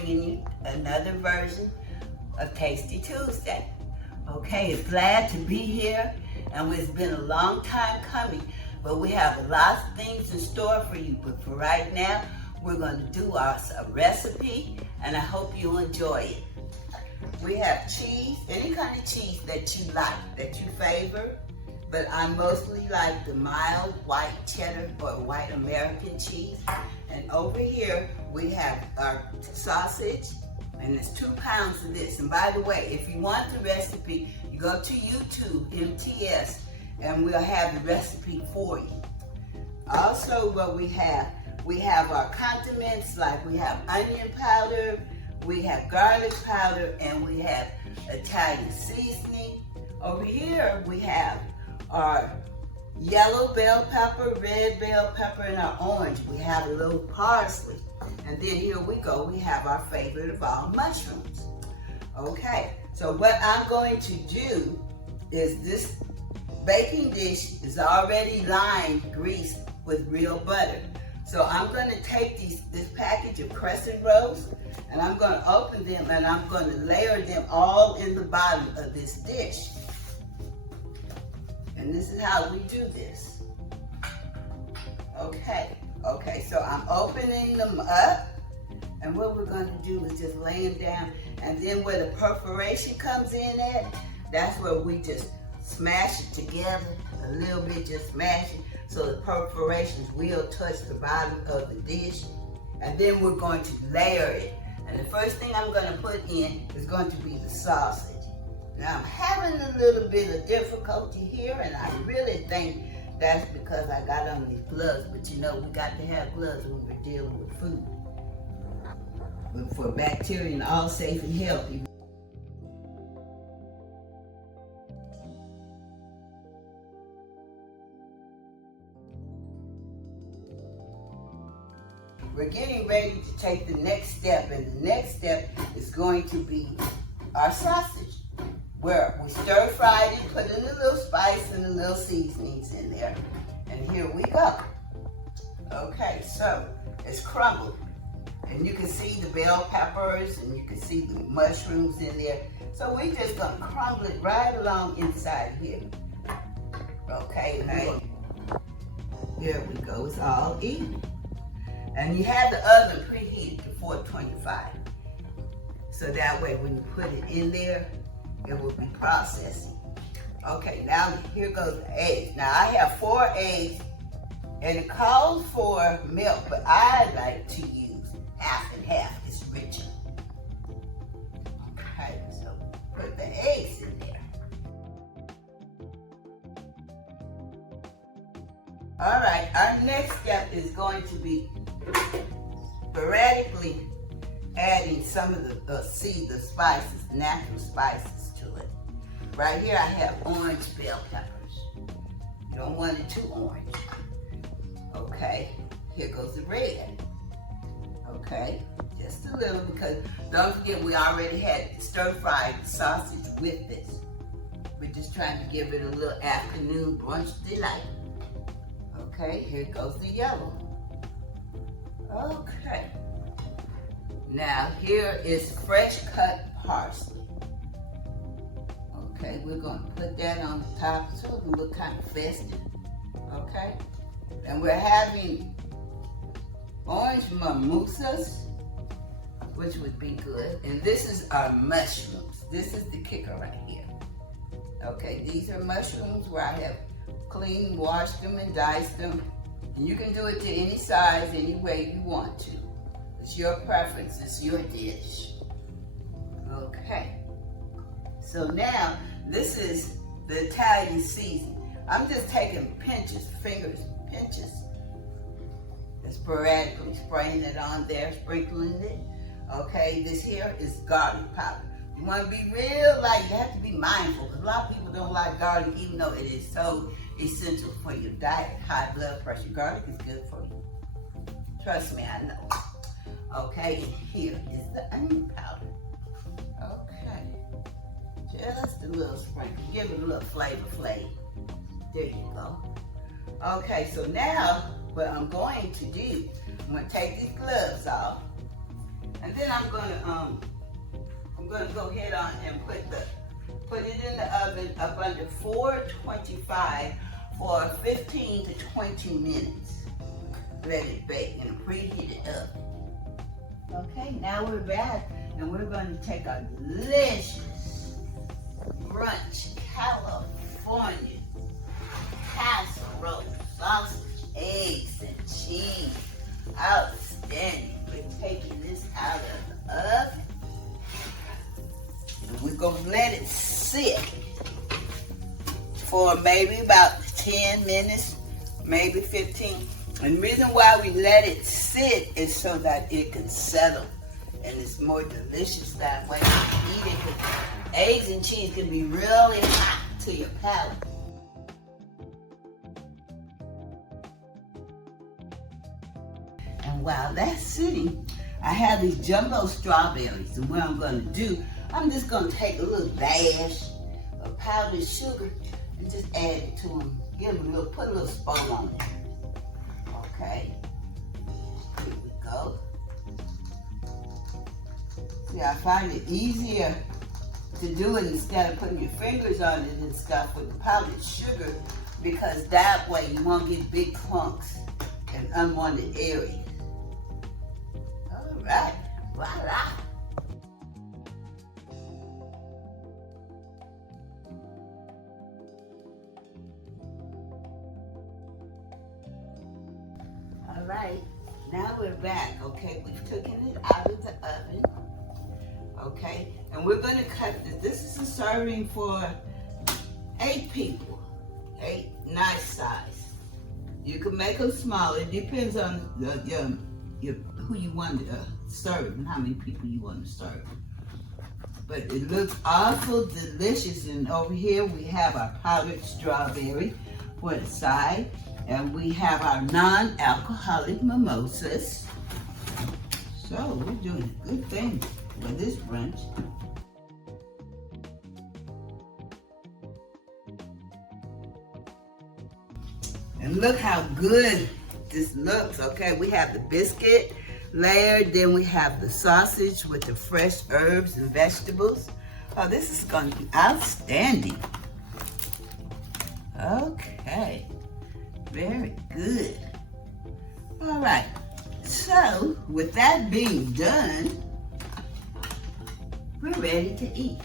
bringing you another version of Tasty Tuesday. Okay, it's glad to be here, and it's been a long time coming, but we have a lot of things in store for you. But for right now, we're going to do a recipe, and I hope you enjoy it. We have cheese, any kind of cheese that you like, that you favor, but I mostly like the mild white cheddar or white American cheese. And over here, we have our sausage, and it's 2 pounds of this. And by the way, if you want the recipe, you go to YouTube, MTS, and we'll have the recipe for you. Also, what we have our condiments, like we have onion powder, we have garlic powder, and we have Italian seasoning. Over here, we have our yellow bell pepper, red bell pepper, and our orange. We have a little parsley. And then here we go, we have our favorite of all, mushrooms. Okay, so what I'm going to do is this baking dish is already lined, greased with real butter. So I'm going to take this package of crescent rolls, and I'm going to open them, and I'm going to layer them all in the bottom of this dish. And this is how we do this. Okay, so I'm opening them up, and what we're going to do is just lay them down, and then where the perforation comes in at, that's where we just smash it together a little bit, just smash it so the perforations will touch the bottom of the dish, and then we're going to layer it. And the first thing I'm going to put in is going to be the sausage. Now I'm having a little bit of difficulty here, and I really think that's because I got on these gloves, but you know we got to have gloves when we're dealing with food. But for bacteria and all safe and healthy. We're getting ready to take the next step, and the next step is going to be our sausage, where we stir fried it, put in a little spice and a little seasonings in there. And here we go. Okay, so it's crumbled. And you can see the bell peppers, and you can see the mushrooms in there. So we're just gonna crumble it right along inside here. Okay, here we go, it's all even. And you have the oven preheated to 425. So that way when you put it in there, it will be processing. Okay, now here goes the eggs. Now I have 4 eggs, and it calls for milk, but I like to use half and half. It's richer. Okay, so put the eggs in there. All right, our next step is going to be sporadically adding some of the spices, natural spices to it. Right here I have orange bell peppers. You don't want it too orange. Okay, here goes the red. Okay, just a little, because don't forget we already had stir-fried sausage with this. We're just trying to give it a little afternoon brunch delight. Okay, here goes the yellow. Okay. Now here is fresh cut parsley. Okay, we're going to put that on the top so it will look kind of festive. Okay, and we're having orange mimosas, which would be good. And this is our mushrooms. This is the kicker right here. Okay, these are mushrooms where I have cleaned, washed them, and diced them. And you can do it to any size, any way you want to. It's your preference, it's your dish. Okay. So now, this is the Italian seasoning. I'm just taking pinches, pinches, and sporadically spraying it on there, sprinkling it. Okay, this here is garlic powder. You want to be real light, you have to be mindful, because a lot of people don't like garlic, even though it is so essential for your diet, high blood pressure. Garlic is good for you. Trust me, I know. Okay, and here is the onion powder. Okay, just a little sprinkle. Give it a little flavor. There you go. Okay, so now what I'm going to do, I'm going to take these gloves off, And then I'm gonna go ahead on and put it in the oven up under 425 for 15 to 20 minutes. Let it bake and preheat it up. Okay, now we're back and we're going to take our delicious brunch California casserole, sausage, eggs, and cheese. Outstanding. We're taking this out of the oven. And we're going to let it sit for maybe about 10 minutes, maybe 15. And the reason why we let it sit is so that it can settle. And it's more delicious that way you eat it. Because eggs and cheese can be really hot to your palate. And while that's sitting, I have these jumbo strawberries. And what I'm going to do, I'm just going to take a little dash of powdered sugar and just add it to them. Give them a little, put a little spoon on it. Okay, here we go. See, I find it easier to do it instead of putting your fingers on it and stuff with the powdered sugar, because that way you won't get big clumps and unwanted areas. All right, voila. All right, now we're back, okay? We've taken it out of the oven, okay? And we're gonna cut this. This is a serving for 8 people, 8 nice size. You can make them smaller. It depends on who you want to serve and how many people you want to serve. But it looks awful delicious. And over here we have our powdered strawberry for the side. And we have our non-alcoholic mimosas. So we're doing a good thing for this brunch. And look how good this looks, okay? We have the biscuit layered, then we have the sausage with the fresh herbs and vegetables. Oh, this is gonna be outstanding. Okay. Very good. All right, so with that being done, we're ready to eat.